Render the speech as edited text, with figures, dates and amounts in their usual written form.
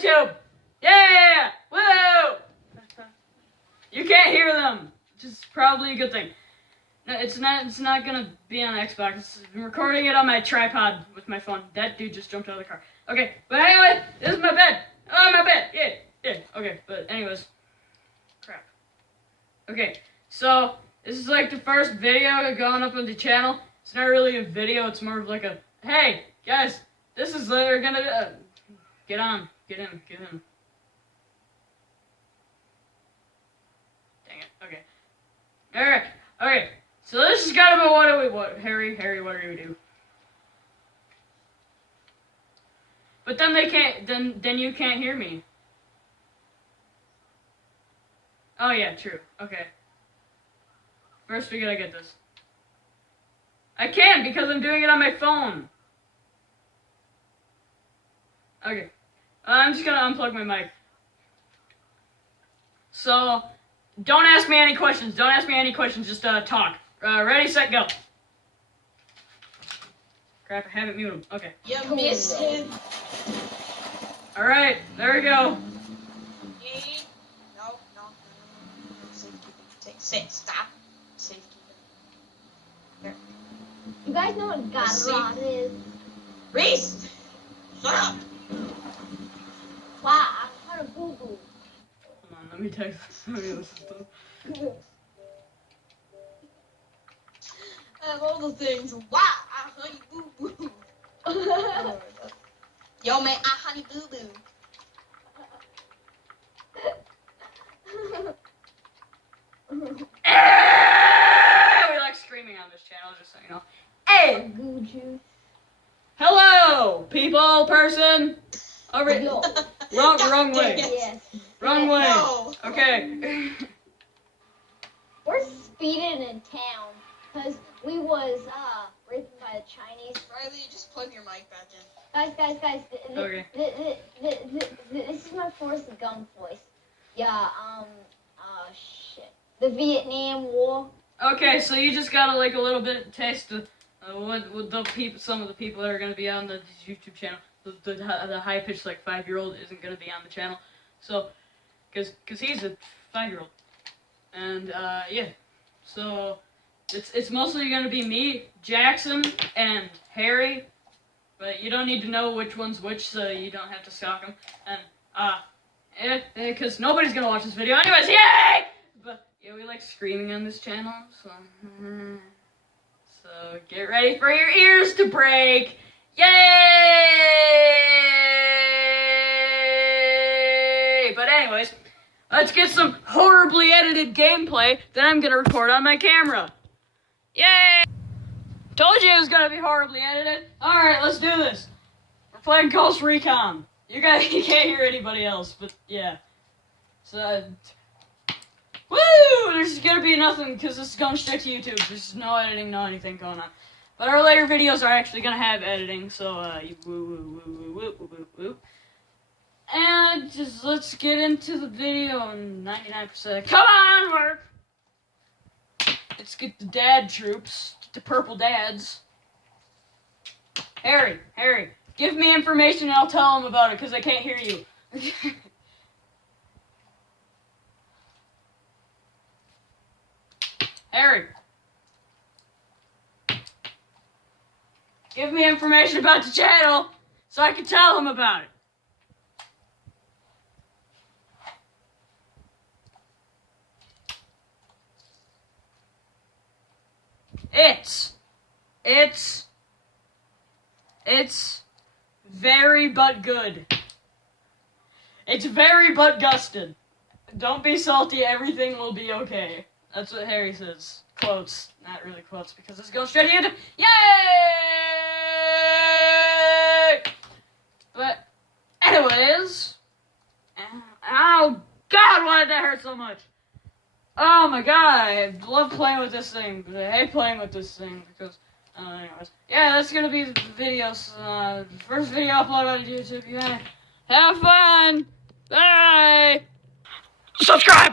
YouTube! Yeah! Woo! You can't hear them, which is probably a good thing. No, it's not gonna be on Xbox. I'm recording it on my tripod with my phone. That dude just jumped out of the car. Okay, but anyway, this is my bed. Oh, my bed. Yeah. Okay, but anyways. Crap. Okay, so this is like the first video going up on the channel. It's not really a video, it's more of like a, hey, guys, this is, they're gonna, get in. Dang it, okay. Alright, so this is kind of a Harry, what do we do? But then they can't, then you can't hear me. Oh yeah, true, okay. First we gotta get this. I can't because I'm doing it on my phone. Okay. I'm just gonna unplug my mic. So, don't ask me any questions. Just talk. Ready, set, go. Crap, I haven't muted him. Okay. You missed him. Alright, there we go. No. Safekeeping. Stop. Safekeeping. Here. You guys know what God is? Reese! Shut up! Wow, I heard a boo-boo. Hold on, let me text this. Of all the things, wow, I honey boo-boo. Yo, man, I honey boo-boo. We like screaming on this channel, just so you know. Hey! Goo juice. Hello, people, person. Alright. Yo. Wrong way. Yes. Wrong way. No. Okay. We're speeding in town because we was raped by the Chinese. Riley, just plug your mic back in. Guys. Okay. This is my Forrest Gump voice. Yeah. Shit. The Vietnam War. Okay, so you just got a little bit taste of what some of the people that are gonna be on the YouTube channel. The high pitched 5-year-old isn't gonna be on the channel, so cause he's a 5-year-old, and yeah, so it's mostly gonna be me, Jackson, and Harry, but you don't need to know which one's which, so you don't have to stalk them, and cause nobody's gonna watch this video anyways. Yay! But yeah, we like screaming on this channel, so get ready for your ears to break. Yay! But anyways, let's get some horribly edited gameplay that I'm gonna record on my camera. Yay! Told you it was gonna be horribly edited. Alright, let's do this. We're playing Ghost Recon. You can't hear anybody else, but yeah. So, woo! There's gonna be nothing, because this is going straight to YouTube. There's no editing, no anything going on. But our later videos are actually gonna have editing, so woo. And just let's get into the video in 99%. Come on, work! Let's get the dad troops, the purple dads. Harry, give me information and I'll tell them about it, because I can't hear you. Harry. Give me information about the channel so I can tell him about it. It's very but good. It's very but gusted. Don't be salty, everything will be okay. That's what Harry says. Quotes. Not really quotes, because it's going straight into... Yay! But, anyways... Oh, God, why did that hurt so much? Oh my God, I love playing with this thing, but I hate playing with this thing, because... anyways. Yeah, that's gonna be the videos. First video uploaded on YouTube. Yeah. Have fun! Bye! Subscribe!